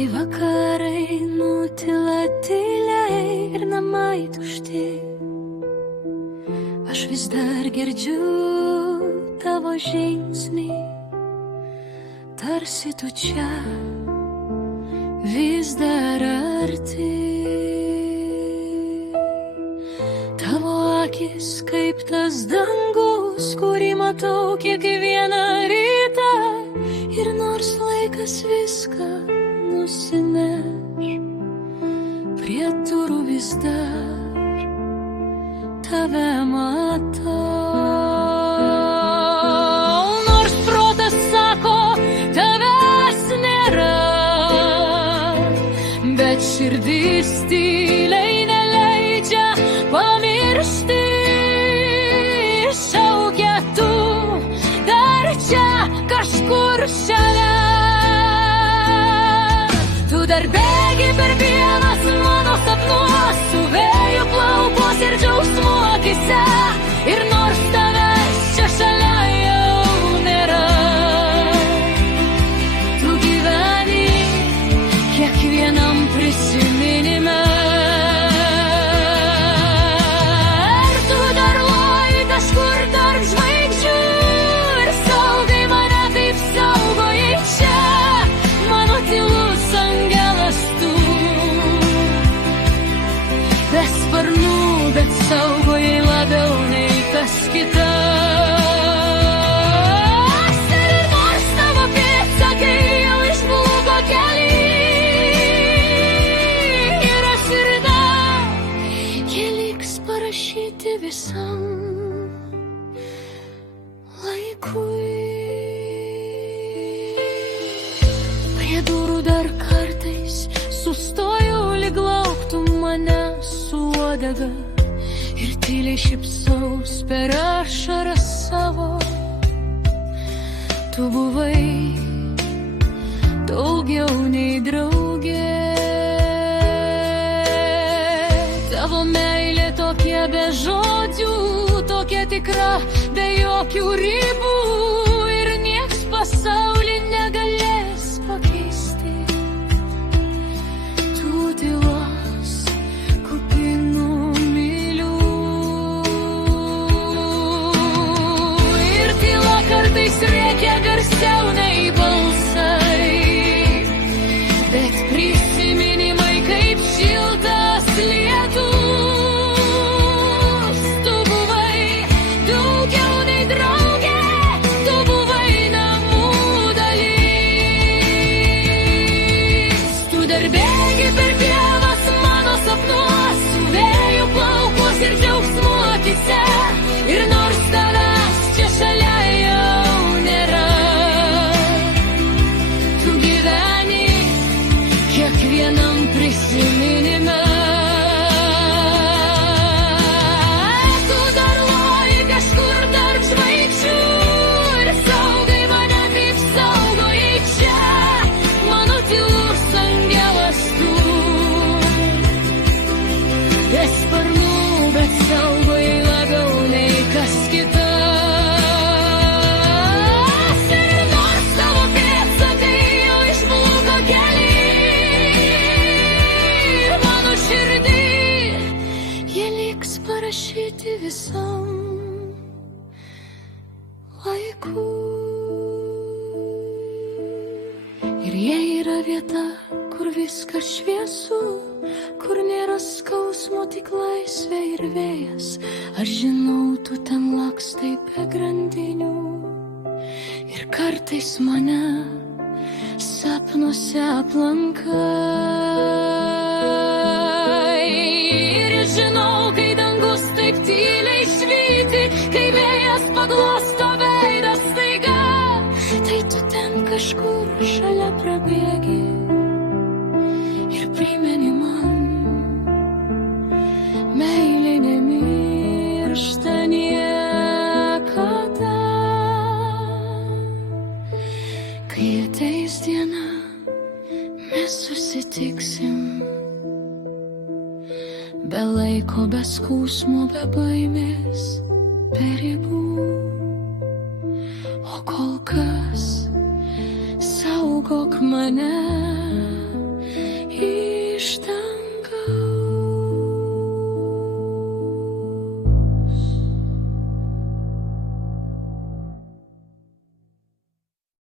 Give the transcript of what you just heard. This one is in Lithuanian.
Kai vakarai nutila tyliai ir namai tušti, aš vis dar girdžiu tavo žingsnį, tarsi tu čia vis dar arti. Tavo akis kaip tas dangus, kurį matau kiekvieną rytą, ir nors laikas viską nusineš, prie durų vis dar tave matau. Nors protas sako, tavęs nėra, bet širdis tyliai neleidžia pamiršti. Šaukia tu dar čia kažkur šalia. Dar bėgi per vienas mano sapnuos, su vėju plaukuos ir džiaugsmu akise. Ir nors tavęs čia šalia jau nėra, tu gyveni kiekvienam prisiminime. Ir tu dar loji kažkur tarp žvaigždžių ir saugai mane taip saugojai čia, mano tylus angelas tu. Be sparnų, bet saugojai labiau nei kas kita. Ir nors tavo pėdsakai jau išbluko kely, yra širdė, jie liks parašyti visam laikui. Prie durų dar kartais sustoju, lyg lauktum mane su uodega, ir tyliai šypsaus per ašarą savo. Tu buvai daugiau nei draugė, tavo meilė tokia be žodžių, tokia tikra, be jokių ribų, ir nieks pasaulį negalės pakeisti. Tu tylos kupinų mylių, ir tyla kartais rėkia garsiau nei balsai, bet prisiminimai kaip šiltas lietus. Tu buvai daugiau nei draugė, tu buvai namų dalis. Tu dar bėgi per pievas mano sapnuos, su vėju plaukuos ir džiaugsmu akise. Ir nors tavęs čia šalia jau nėra, tu gyveni kiekvienam prisiminime. Tu dar loji kažkur tarp žvaigždžių ir saugai mane taip saugojai čia, mano tylus angelas tu. Be sparnų, bet saugojai labiau nei kas kita. Ir nors tavo pėdsakai jau išbluko kely, mano širdį jie liks parašyti visam laikui. Ir jei yra vieta, kur viskas šviesu, kur nėra skausmo, tik laisvė ir vėjas, aš žinau, tu ten lakstai be grandinių. Ir kartais mane sapnuose aplankai. Ir žinau, kai dangus taip tyliai švyti, kai vėjas paglosto veidą staiga, tai tu ten kažkur šalia prabėgi ir primeni man, meilė nemiršta niekada. Kai ateis diena, mes susitiksim, be laiko, be skausmo, be baimės, be ribų. O kol kas saugok mane iš tavęs.